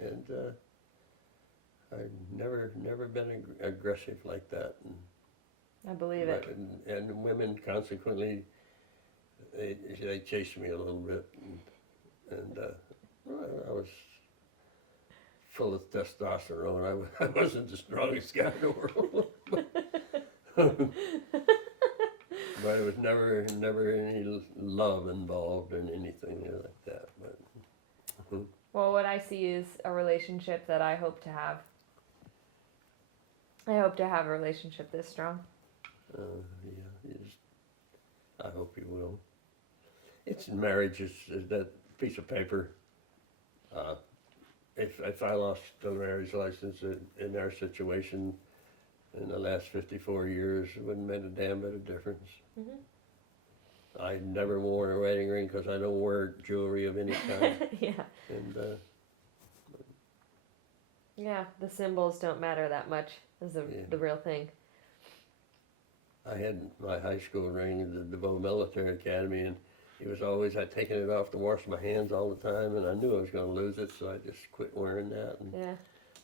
and I've never been aggressive like that. I believe it. And women consequently, they chased me a little bit, and I was full of testosterone. I wasn't the strongest guy in the world, but it was never any love involved in anything like that. But Well, what I see is a relationship that I hope to have. I hope to have a relationship this strong. yeah, I hope you will. It's marriage is that piece of paper. If I lost the marriage license in our situation in the last 54 years, it wouldn't have made a damn bit of difference. Mm-hmm. I never worn a wedding ring because I don't wear jewelry of any kind. Yeah. And Yeah, the symbols don't matter that much as the real thing. I had my high school ring at the DeVoe Military Academy, and I'd taken it off to wash my hands all the time, and I knew I was going to lose it, so I just quit wearing that and Yeah.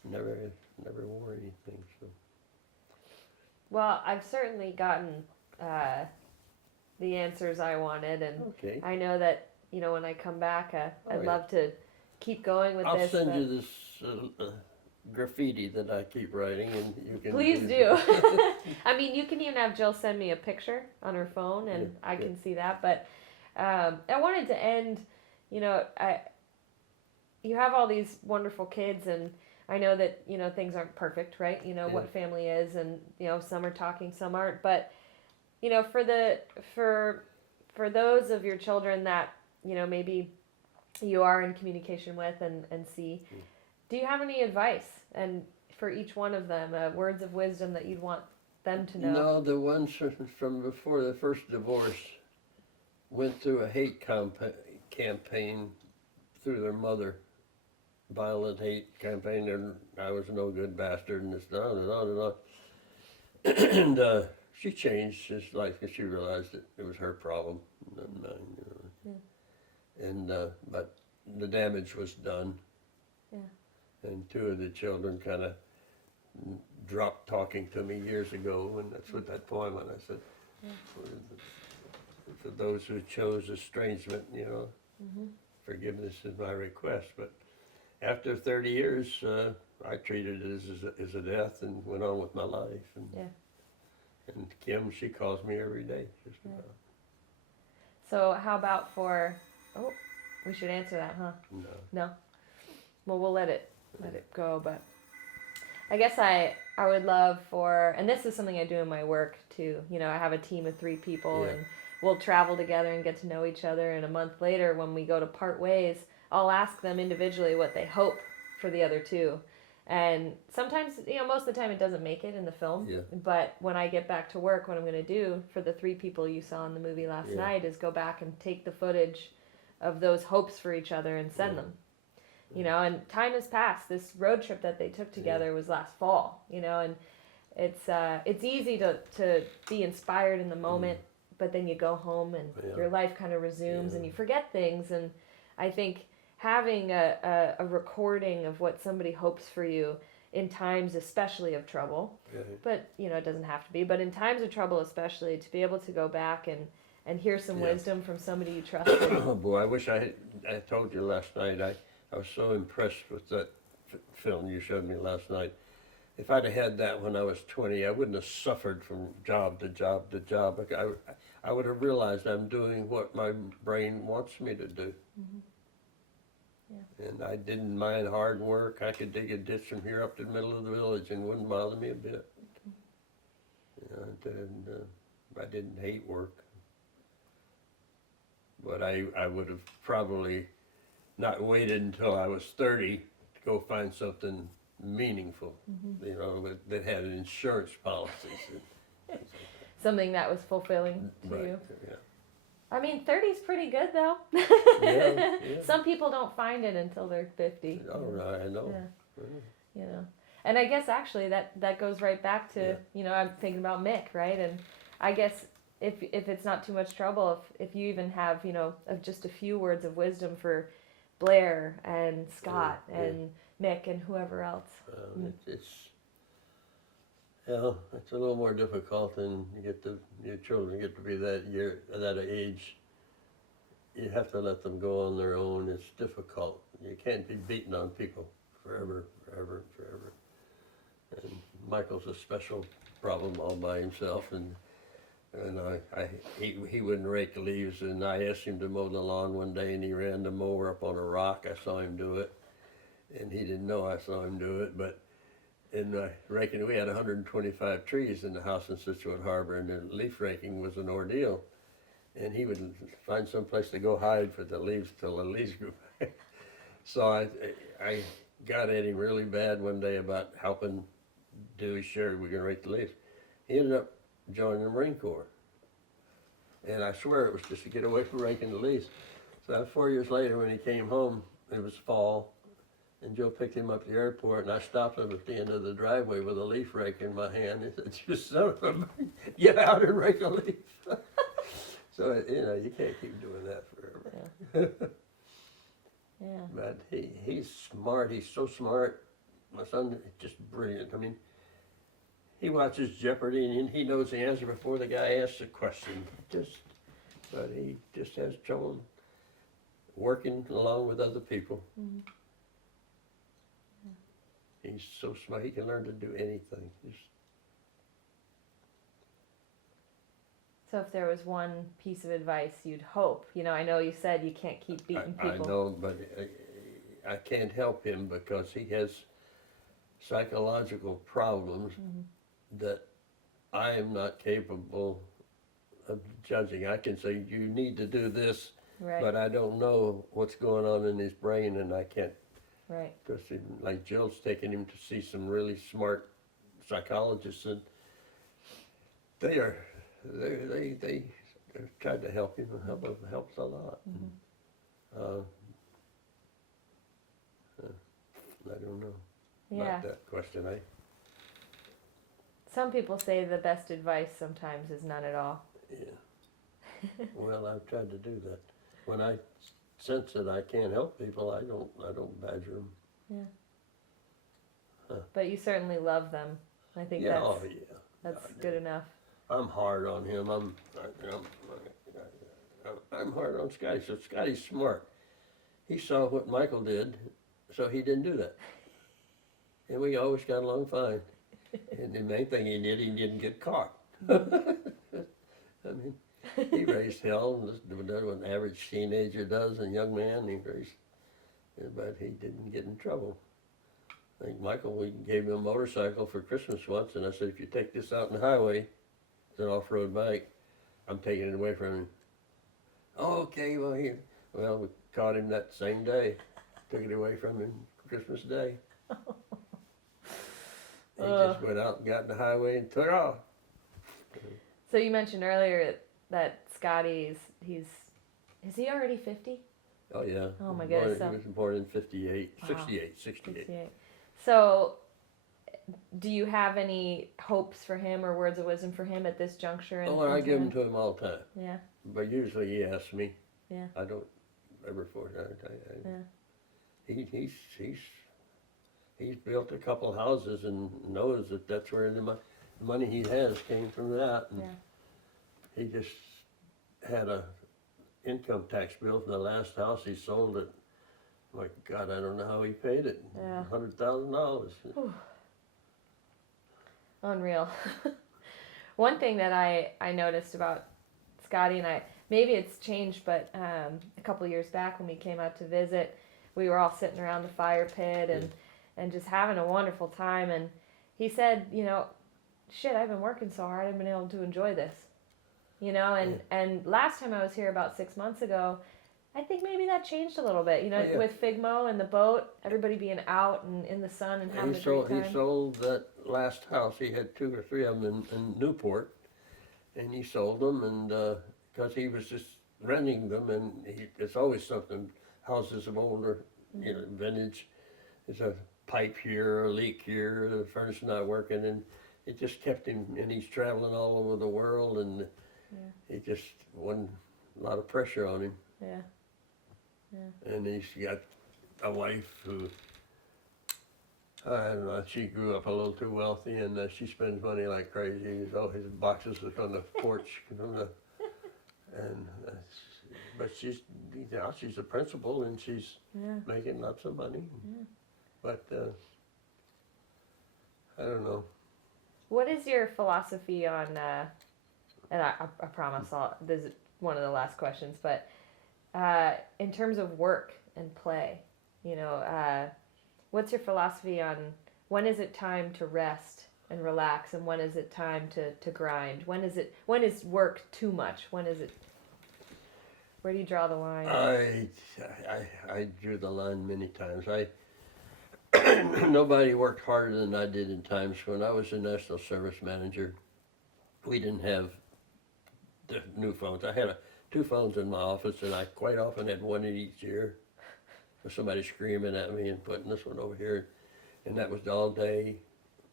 never wore anything. So. Well, I've certainly gotten the answers I wanted, and Okay. I know that when I come back, I'd yeah. love to keep going with I'll this. send you this graffiti that I keep writing, and you can. Please do. I mean, you can even have Jill send me a picture on her phone, and I can see that. But I wanted to end. You have all these wonderful kids, and I know that things aren't perfect, right? What family is, and some are talking, some aren't. But for those of your children that maybe you are in communication with and see, do you have any advice and for each one of them, words of wisdom that you'd want them to know? No, the ones from before the first divorce went through a hate campaign through their mother. Violent hate campaign, and I was no good bastard, and it's on and on and on. And she changed his life because she realized that it was her problem, not mine. And but the damage was done. Yeah. And two of the children kind of dropped talking to me years ago, and that's what that poem. And I said, for those who chose estrangement, forgiveness is my request, but. After 30 years, I treated it as a death and went on with my life. And Kim, she calls me every day, just about. So how about we should answer that, huh? No? Well, we'll let it go, but I guess I would love and this is something I do in my work too. I have a team of 3 people, and we'll travel together and get to know each other, and a month later when we go to part ways, I'll ask them individually what they hope for the other 2. And sometimes, most of the time it doesn't make it in the film. Yeah. But when I get back to work, what I'm going to do for the 3 people you saw in the movie last night is go back and take the footage of those hopes for each other and send them. And time has passed. This road trip that they took together was last fall, and it's easy to be inspired in the moment, but then you go home and your life kind of resumes and you forget things. And I think having a recording of what somebody hopes for you in times especially of trouble, but it doesn't have to be, but in times of trouble especially, to be able to go back and hear some wisdom from somebody you trusted. Oh boy, I wish I told you last night, I was so impressed with that film you showed me last night. If I'd have had that when I was 20, I wouldn't have suffered from job to job to job. I would have realized I'm doing what my brain wants me to do. Mm-hmm. Yeah. And I didn't mind hard work. I could dig a ditch from here up to the middle of the village and it wouldn't bother me a bit. I didn't hate work. But I would have probably not waited until I was 30 to go find something meaningful, that had insurance policies. Something that was fulfilling to you. Yeah. I mean, 30's pretty good though. Yeah. Some people don't find it until they're 50. Oh, I know. Yeah. And I guess actually that goes right back to, I'm thinking about Mick, right? And I guess if it's not too much trouble, if you even have, of just a few words of wisdom for Blair and Scott and Nick and whoever else. It's a little more difficult, and your children get to be that age. You have to let them go on their own. It's difficult. You can't be beating on people forever. And Michael's a special problem all by himself, and he wouldn't rake leaves, and I asked him to mow the lawn one day, and he ran the mower up on a rock. I saw him do it, and he didn't know I saw him do it, but in raking, we had 125 trees in the house in Scituate Harbor, and the leaf raking was an ordeal. And he would find some place to go hide for the leaves till the leaves grew back. So I got at him really bad one day about helping do his share. We were going to rake the leaves. He ended up joining the Marine Corps. And I swear it was just to get away from raking the leaves. So 4 years later, when he came home, it was fall, and Joe picked him up at the airport, and I stopped him at the end of the driveway with a leaf rake in my hand. He said, "You son of a, get out and rake a leaf." So, you can't keep doing that forever. Yeah. But he's smart. He's so smart. My son is just brilliant. I mean, he watches Jeopardy, and he knows the answer before the guy asks a question. But he just has trouble working along with other people. Mm-hmm. He's so smart. He can learn to do anything. So if there was one piece of advice you'd hope, I know you said you can't keep beating people. I know, but I can't help him because he has psychological problems that I am not capable of judging. I can say, you need to do this, Right. but I don't know what's going on in his brain, and I can't. Right. Because like Jill's taking him to see some really smart psychologists, and they tried to help him, and helps a lot. I don't know about that question. Some people say the best advice sometimes is none at all. Yeah. Well, I've tried to do that. When I sense that I can't help people, I don't badger them. Yeah. But you certainly love them. I think that's good enough. I'm hard on him. I'm hard on Scotty. So Scotty's smart. He saw what Michael did, so he didn't do that. And we always got along fine. And the main thing he didn't get caught. I mean, he raised hell, and did what an average teenager does, and young man, but he didn't get in trouble. I think Michael, we gave him a motorcycle for Christmas once, and I said, if you take this out on the highway, it's an off-road bike, I'm taking it away from him. Oh, okay, well, we caught him that same day, took it away from him Christmas Day. He just went out and got in the highway and took off. So you mentioned earlier that Scotty is he already 50? Oh, yeah. Oh, my goodness. He was born in 58, Wow. 68. So do you have any hopes for him or words of wisdom for him at this juncture? I give them to him all the time. Yeah. But usually he asks me. Yeah. I don't ever force it. Yeah. He's built a couple houses and knows that that's where the money he has came from that. And he just had a income tax bill for the last house he sold it. My God, I don't know how he paid it. Yeah. $100,000. Unreal. One thing that I noticed about Scotty and I, maybe it's changed, but a couple years back when we came out to visit, we were all sitting around the fire pit and just having a wonderful time. And he said, shit, I've been working so hard, I've been able to enjoy this. And last time I was here about 6 months ago, I think maybe that changed a little bit, with Figmo and the boat, everybody being out and in the sun and having a great time. He sold that last house. He had 2 or 3 of them in Newport, and he sold them, and because he was just renting them, and it's always something. Houses of older, vintage. There's a pipe here, a leak here, the furnace not working, and it just kept him. And he's traveling all over the world, and it just wasn't a lot of pressure on him. Yeah. And he's got a wife who I don't know. She grew up a little too wealthy, and she spends money like crazy. There's all his boxes on the porch, and but she's a principal, and she's Yeah. making lots of money. Yeah. But I don't know. What is your philosophy on? And I promise this is one of the last questions, but in terms of work and play, what's your philosophy on when is it time to rest and relax, and when is it time to grind? When is work too much? When is it? Where do you draw the line? I drew the line many times. Nobody worked harder than I did in times when I was a national service manager. We didn't have the new phones. I had two phones in my office, and I quite often had one in each ear. With somebody screaming at me and putting this one over here, and that was all day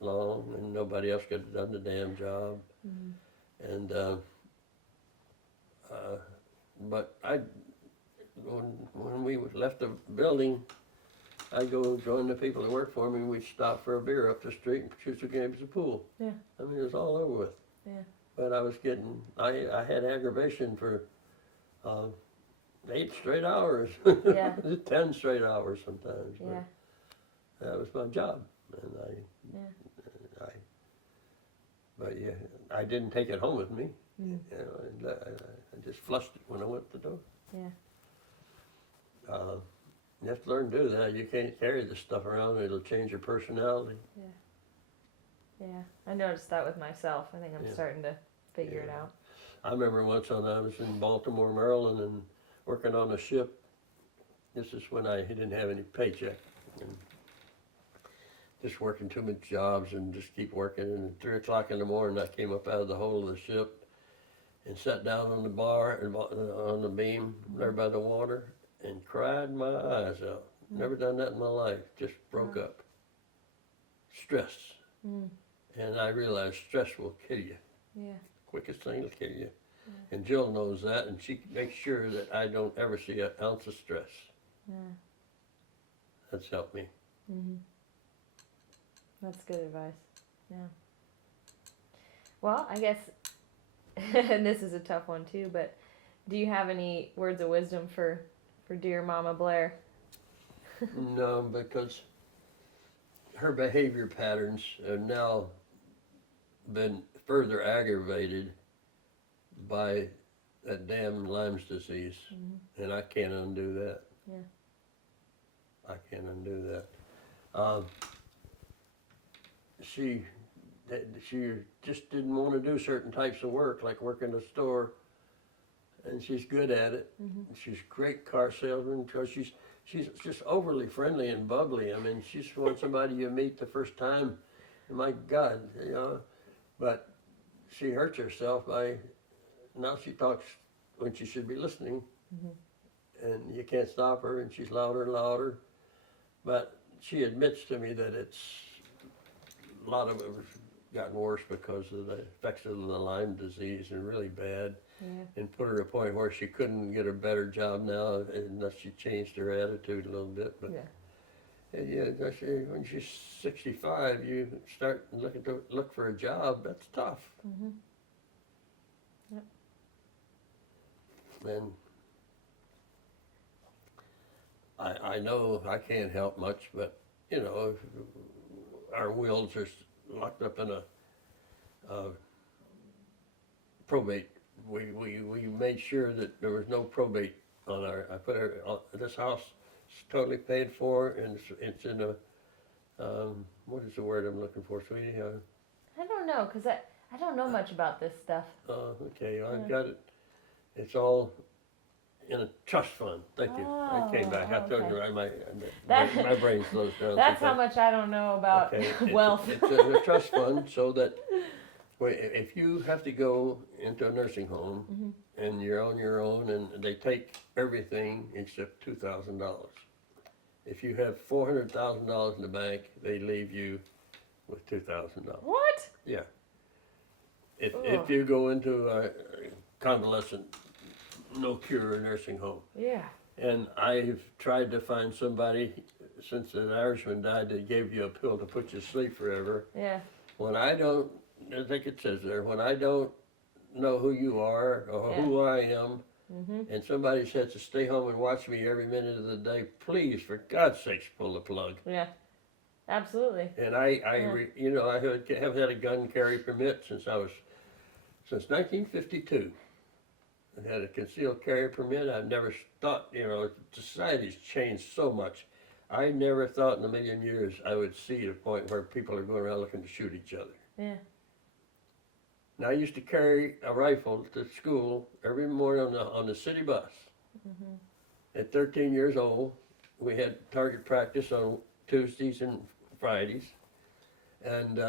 long, and nobody else could have done the damn job. Mm-hmm. And but when we left the building, I'd go join the people that worked for me, and we'd stop for a beer up the street and shoot some games of pool. Yeah. I mean, it was all over with. Yeah. But I had aggravation for 8 straight hours. Yeah. 10 straight hours sometimes. Yeah. That was my job, and but yeah, I didn't take it home with me. Mm. I just flushed it when I went to the door. Yeah. You have to learn to do that. You can't carry this stuff around. It'll change your personality. Yeah. I noticed that with myself. I think I'm starting to figure it out. I remember once I was in Baltimore, Maryland, and working on a ship. This is when I didn't have any paycheck. And just working too many jobs and just keep working. And at 3 o'clock in the morning, I came up out of the hold of the ship and sat down on the bar and on the beam there by the water and cried my eyes out. Never done that in my life. Just broke up. Stress. And I realized stress will kill you. Yeah. Quickest thing will kill you. And Jill knows that, and she makes sure that I don't ever see an ounce of stress. Yeah. That's helped me. Mm-hmm. That's good advice. Yeah. Well, I guess, and this is a tough one too, but do you have any words of wisdom for dear Mama Blair? No, because her behavior patterns have now been further aggravated by that damn Lyme's disease, and I can't undo that. Yeah. I can't undo that. She just didn't want to do certain types of work, like work in the store, and she's good at it. She's a great car salesman because she's just overly friendly and bubbly. I mean, she's one somebody you meet the first time, and my God, but she hurts herself by, now she talks when she should be listening, and you can't stop her, and she's louder and louder. But she admits to me that a lot of it has gotten worse because of the effects of the Lyme disease, and really bad. Yeah. And put her to a point where she couldn't get a better job now unless she changed her attitude a little bit. But when she's 65, you start look for a job. That's tough. Yep. And I know I can't help much, but our wills are locked up in a probate. We made sure that there was no probate on this house is totally paid for, and it's in a, what is the word I'm looking for, sweetie? I don't know, because I don't know much about this stuff. Okay, I've got it. It's all in a trust fund. Thank you. I came back. I told you, my brain slows down. That's how much I don't know about wealth. It's a trust fund so that if you have to go into a nursing home and you're on your own and they take everything except $2,000. If you have $400,000 in the bank, they leave you with $2,000. What? Yeah. If you go into a convalescent, no cure nursing home. Yeah. And I've tried to find somebody since an Irishman died, they gave you a pill to put you to sleep forever. Yeah. When I don't, I think it says there, when I don't know who you are or Yeah. who I am, Mhm. and somebody says to stay home and watch me every minute of the day, please, for God's sakes, pull the plug. Yeah. Absolutely. And Yeah. you know, I have had a gun carry permit since 1952. I had a concealed carry permit. I've never thought, you know, society's changed so much. I never thought in a million years I would see a point where people are going around looking to shoot each other. Yeah. Now I used to carry a rifle to school every morning on the city bus. Mhm. At 13 years old, we had target practice on Tuesdays and Fridays, and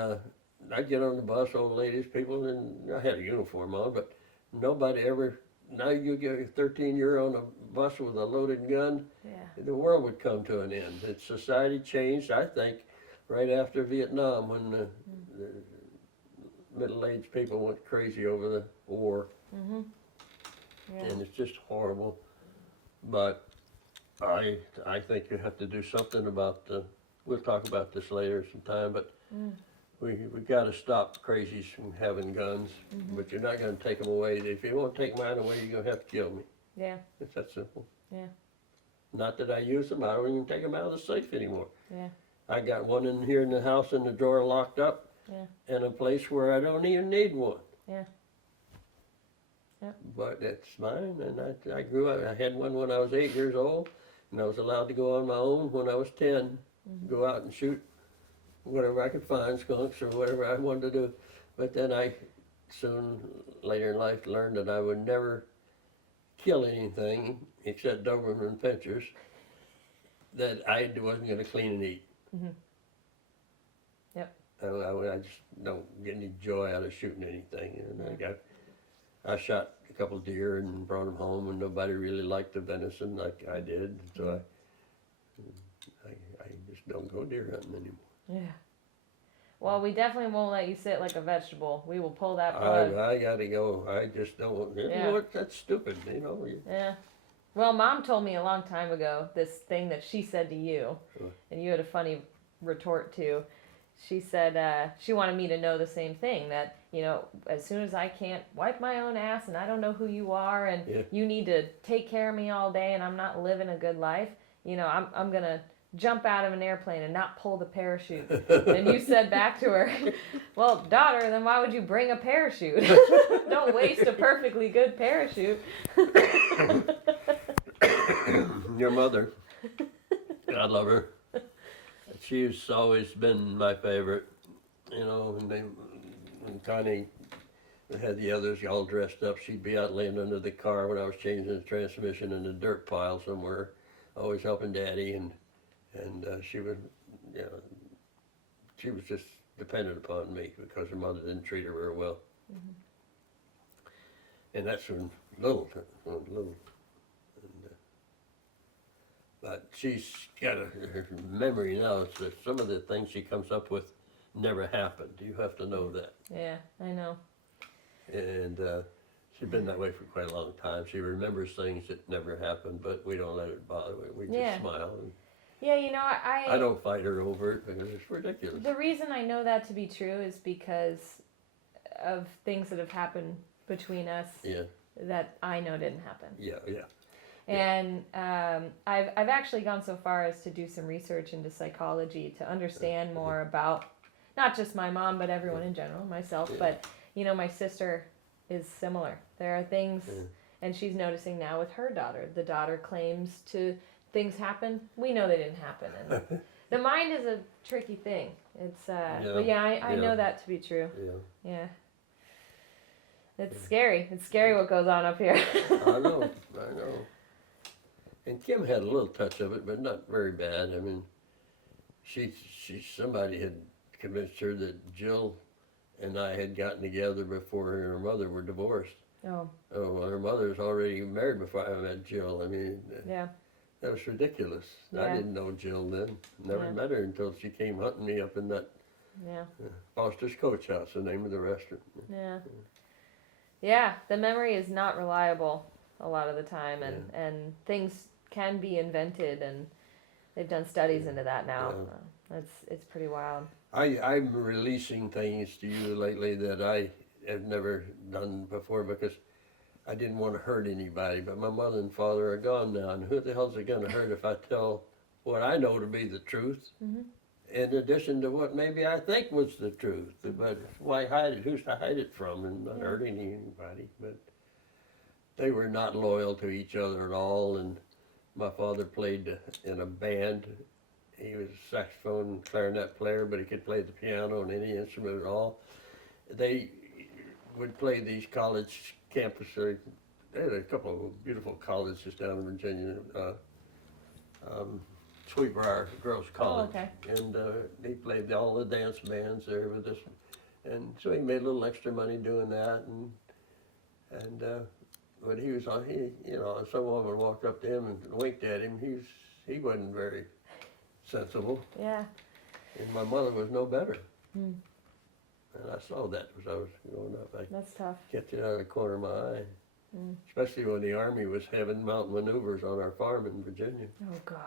I'd get on the bus, old ladies, people, and I had a uniform on, but nobody ever. Now you get a 13-year on a bus with a loaded gun, Yeah. the world would come to an end. Society changed, I think, right after Vietnam when the middle-aged people went crazy over the war, Mhm. Yeah. and it's just horrible. But I think you have to do something about the. We'll talk about this later sometime, but Mm. we got to stop crazies from having guns. Mhm. But you're not going to take them away. If you want to take mine away, you're going to have to kill me. Yeah. It's that simple. Yeah. Not that I use them. I don't even take them out of the safe anymore. Yeah. I got one in here in the house in the drawer locked up, Yeah. in a place where I don't even need one. Yeah. Yep. But it's mine, and I grew up. I had one when I was 8 years old, and I was allowed to go on my own when I was 10. Mhm. Go out and shoot whatever I could find, skunks or whatever I wanted to do. But then I soon later in life learned that I would never kill anything except Doberman pinchers that I wasn't going to clean and eat. Mhm. Yep. I just don't get any joy out of shooting anything. And I shot a couple of deer and brought them home, and nobody really liked the venison like I did. So I just don't go deer hunting anymore. Yeah. Well, we definitely won't let you sit like a vegetable. We will pull that plug. I gotta go. I just don't. You Yeah. know what? That's stupid. You know. Yeah. Well, Mom told me a long time ago this thing that she said to you, What? and you had a funny retort too. She said she wanted me to know the same thing, that, you know, as soon as I can't wipe my own ass and I don't know who you are and Yeah. you need to take care of me all day and I'm not living a good life, you know, I'm going to jump out of an airplane and not pull the parachute. And you said back to her, well, daughter, then why would you bring a parachute? Don't waste a perfectly good parachute. Your mother. I love her. She's always been my favorite. You know, and Connie had the others all dressed up. She'd be out laying under the car when I was changing the transmission in a dirt pile somewhere, always helping Daddy, and she would, you know, she was just dependent upon me because her mother didn't treat her very well. Mhm. And that's when little. But she's got her memory now. So some of the things she comes up with never happened. You have to know that. Yeah, I know. And she's been that way for quite a long time. She remembers things that never happened, but we don't let it bother her. We just Yeah. smile. And Yeah, you know, I don't fight her over it because it's ridiculous. The reason I know that to be true is because of things that have happened between us Yeah, that I know didn't happen. yeah. And I've actually gone so far as to do some research into psychology to understand more about not just my mom, but everyone in general, myself. Yeah. But, you know, my sister is similar. There are things, Yeah. and she's noticing now with her daughter. The daughter claims to things happen. We know they didn't happen. And the mind is a tricky thing. It's, but yeah, I know that to be true. Yeah. Yeah. It's scary. It's scary what goes on up here. I know. And Kim had a little touch of it, but not very bad. I mean, somebody had convinced her that Jill and I had gotten together before her and her mother were divorced. Oh, Well, her mother was already married before I met Jill. I mean, yeah. that was ridiculous. I Yeah. didn't know Jill then. Never Yeah. met her until she came hunting me up in that Yeah. Foster's Coach House, the name of the restaurant. Yeah. Yeah, the memory is not reliable a lot of the time, and things can be invented, and They've done studies into that now. Yeah. It's pretty wild. I'm releasing things to you lately that I have never done before because I didn't want to hurt anybody. But my mother and father are gone now, and who the hell's it going to hurt if I tell what I know to be the truth, in addition to what maybe I think was the truth? But why hide it? Who's to hide it from? And not hurting anybody. But they were not loyal to each other at all, and my father played in a band. He was a saxophone and clarinet player, but he could play the piano and any instrument at all. They would play these college campuses. They had a couple of beautiful colleges down in Virginia. Sweetbriar Girls College. Oh, okay. And he played all the dance bands there with us. And so he made a little extra money doing that. And when he was on, some woman walked up to him and winked at him. He wasn't very sensible. Yeah. And my mother was no better. And I saw that as I was growing up. That's tough. Kept it out of the corner of my eye. Especially when the Army was having mountain maneuvers on our farm in Virginia. Oh, God.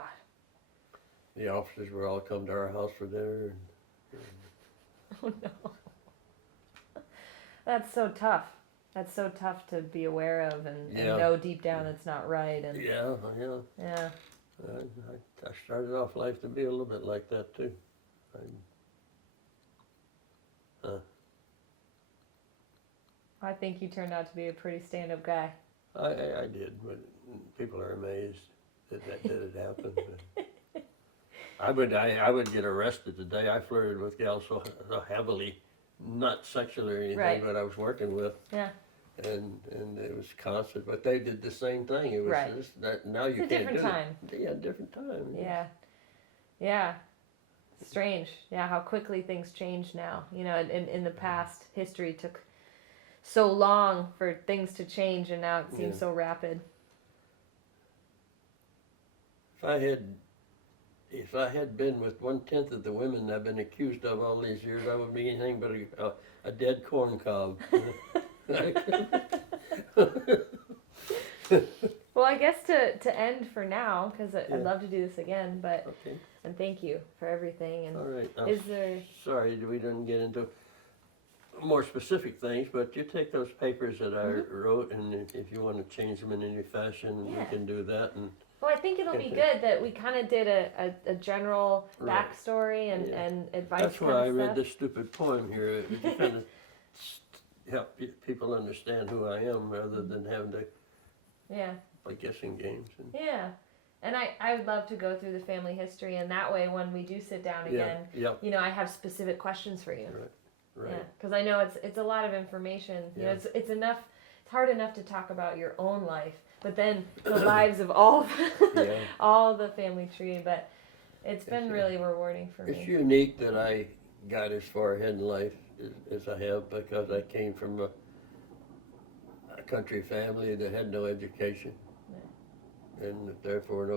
The officers would all come to our house for dinner. Oh, no. That's so tough. That's so tough to be aware of and know deep down it's not right. And Yeah. Yeah. I started off life to be a little bit like that too. I think you turned out to be a pretty stand-up guy. I did, but people are amazed that it happened. I would get arrested the day I flirted with gals so heavily, not sexually or anything, Right. but I was working with. Yeah. And it was constant, but they did the same thing. It was Right. just that now you It's a can't different do time. it. Yeah, different time. Yeah. Yeah. Strange. Yeah, how quickly things change now. You know, in the past, history took so long for things to change, and now it seems so rapid. If I had been with 1/10 of the women I've been accused of all these years, I would be anything but a dead corn cob. Well, I guess to end for now, because I'd love to do this again, but Okay. and thank you for everything. And All right. is there? Sorry, we didn't get into more specific things, but you take those papers that I wrote, and if you want to change them in any fashion, Yeah. we can do that. And Well, I think it'll be good that we kind of did a general Right. backstory and advice. that's kind why of I read stuff. this stupid poem here. It was kind of help people understand who I am rather than having to Yeah. play guessing games. Yeah. And I would love to go through the family history, and that way when we do sit down again, Yeah. you know, I have specific questions for you. Right. Yeah, because I know it's a lot of information. You know, it's enough. It's hard enough to talk about your own life, but then the lives of all Yeah. all the family tree. But it's been It's, really rewarding for It's me. unique that I got as far ahead in life as I have because I came from a country family that had no education, and therefore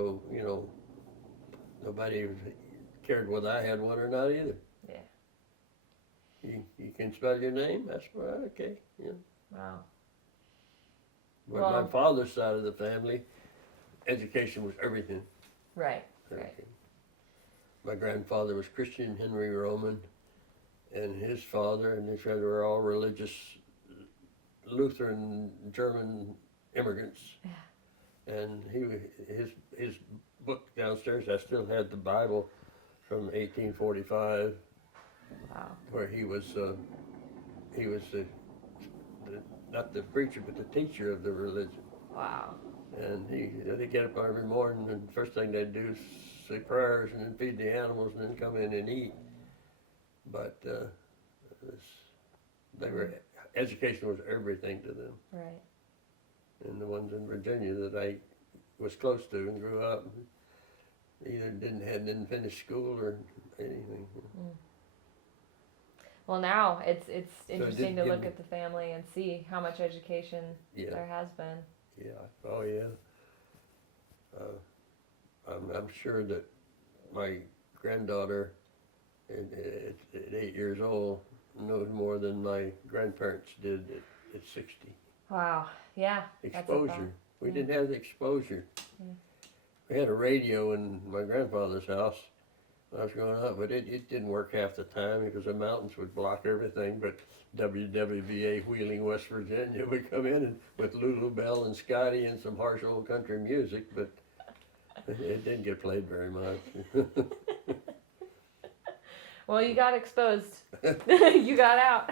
nobody cared whether I had one or not either. Yeah. You can spell your name? That's right. Okay. Yeah. Wow. But Well- my father's side of the family, education was everything. Right. Everything. My grandfather was Christian Henry Roman, and his father and his brother were all religious Lutheran German immigrants. Yeah. And his book downstairs, I still had the Bible from 1845, Wow. where he was the not the preacher but the teacher of the religion. Wow. And they get up every morning, and the first thing they'd do is say prayers and then feed the animals and then come in and eat. But education was everything to them. Right. And the ones in Virginia that I was close to and grew up either didn't finish school or anything. Well, now it's interesting to give look me- at the family and see how much education Yeah. there has been. Yeah. Oh yeah. I'm sure that my granddaughter at 8 years old knows more than my grandparents did at 60. Wow. Yeah. That's a thought. Exposure. We didn't have the exposure. We had a radio in my grandfather's house when I was growing up, but it didn't work half the time because the mountains would block everything. But WWVA Wheeling, West Virginia would come in and with Lulu Bell and Scotty and some harsh old country music, but it didn't get played very much. Well, you got exposed. You got out.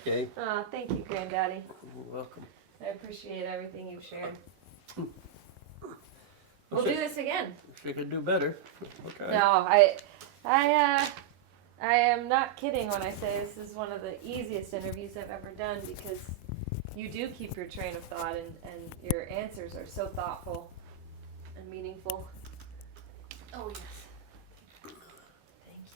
Okay, Thank you, Granddaddy. you're welcome. I appreciate everything you've shared. We'll do this again. If we could do better, okay. No, I am not kidding when I say this is one of the easiest interviews I've ever done because you do keep your train of thought and your answers are so thoughtful and meaningful. Oh, yes.